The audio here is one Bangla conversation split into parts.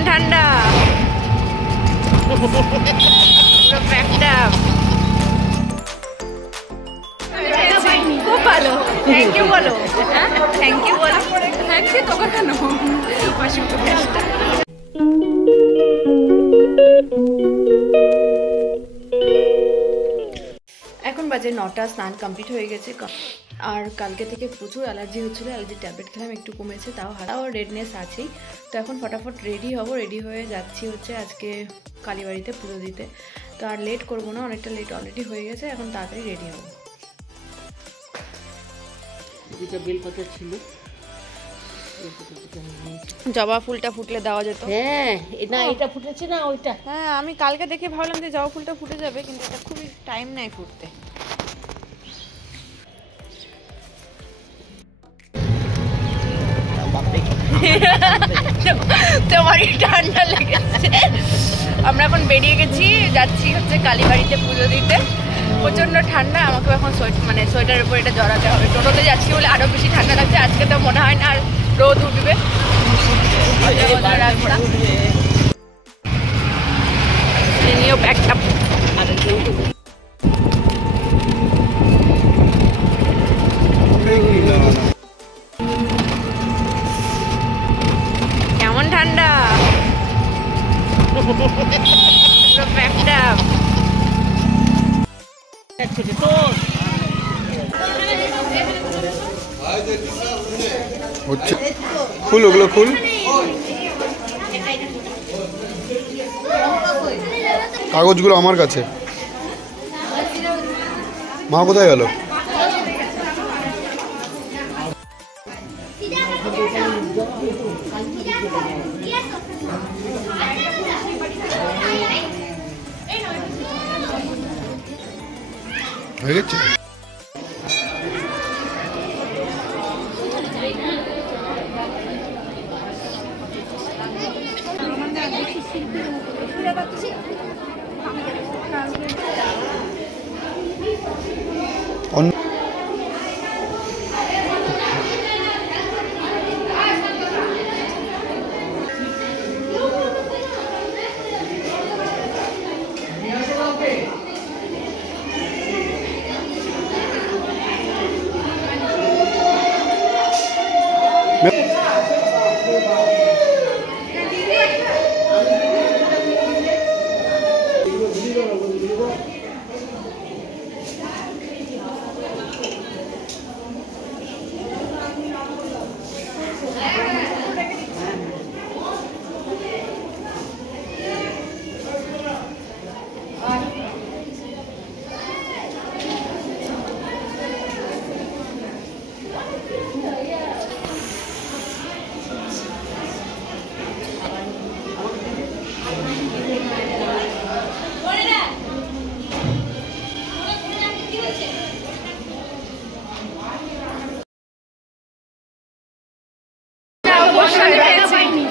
কেমন ঠান্ডা খুব ভালো। থ্যাংক ইউ বলো, থ্যাংক ইউ বলো। থ্যাংক ইউ তো কেন এখন বাজে 9টা। স্নান কমপ্লিট হয়ে গেছে। আর কালকে থেকে প্রচুর অ্যালার্জি হচ্ছিলো, অ্যালার্জির ট্যাবলেট খেলাম, একটু কমেছে, তাও রেডনেস আছেই। তো এখন ফটাফট রেডি হব, রেডি হয়ে যাচ্ছি হচ্ছে আজকে কালীবাড়িতে পুজো দিতে। তো আর লেট করবো না, অনেকটা লেট অলরেডি হয়ে গেছে, এখন তাড়াতাড়ি রেডি হব। জবা ফুলটা ফুটলে দেওয়া যেত। হ্যাঁ না এটা ফুটেছে না ওইটা। হ্যাঁ আমি কালকে দেখে ভাবলাম যে জবা ফুলটা ফুটে যাবে, কিন্তু এটা খুবই টাইম নেয় ফুটতে। তোমারই ঠান্ডা লেগেছে। আমরা এখন বেরিয়ে গেছি, যাচ্ছি হচ্ছে কালীবাড়িতে পুজো দিতে। প্রচন্ড ঠান্ডা, আমাকে এখন সোয়েটারের উপর এটা জড়াতে হবে। টোটোতে যাচ্ছি বলে আরো বেশি ঠান্ডা লাগছে। আজকে তো মনে হয় না আর রোদ উঠবে। নিয়েও ব্যাগটা কেমন ঠান্ডা ব্যাগটা। খুল ওগুলো খুল। কাগজগুলো আমার কাছে। মা কোথায় গেল? হয়ে গেছে।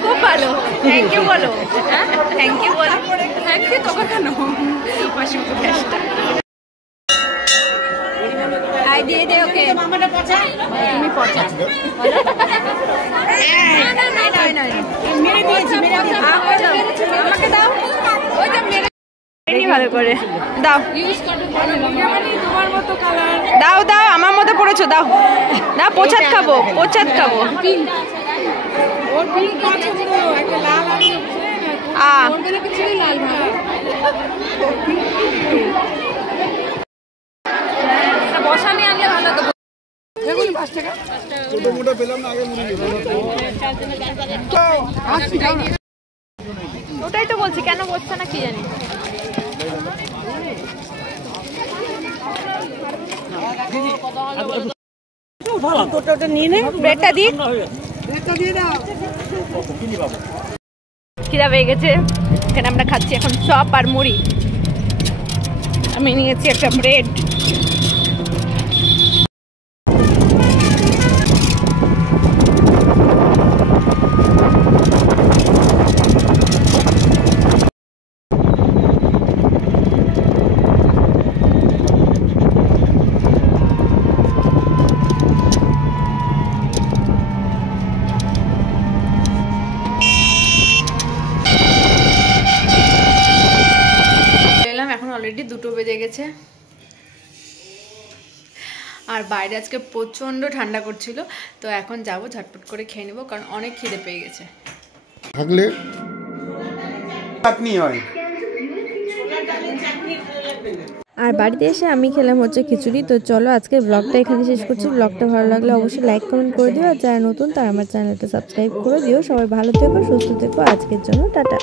খুব ভালো। থ্যাংক ইউ বলো, থ্যাংক ইউ বলো। থ্যাংক ইউ তো কেন আই দিয়ে দে ওকে। তুমি পচা আমাকে দাও, ভালো করে দাও দাও দাও, আমার মতো পড়েছো, দাও দাও। প্রসাদ খাবো, প্রসাদ খাবো। বসা নিয়ে আনলে ভালো তো। ওটাই তো বলছি, কেন বসছে না কি জানি। ব্রেডটা দিই, খিদা পেয়ে গেছে। এখানে আমরা খাচ্ছি এখন চপ আর মুড়ি। আমি নিয়েছি একটা ব্রেড। অলরেডি 2টো বেজে গেছে। আর বাইরে আজকে প্রচণ্ড ঠান্ডা করছিল, তো এখন যাব ঝটপট করে খেয়ে নেবো, কারণ অনেক খিদে পেয়ে গেছে। থাকলে চাটনি হয়। আর বাড়িতে এসে আমি খেলাম হচ্ছে খিচুড়ি। তো চলো আজকের ব্লগটা এখানে শেষ করছি। ব্লগটা ভালো লাগলে অবশ্যই লাইক কমেন্ট করে দিও, আর যারা নতুন তারা আমার চ্যানেলটা সাবস্ক্রাইব করে দিও। সবাই ভালো থেকো, সুস্থ থেকো। আজকের জন্য টাটা।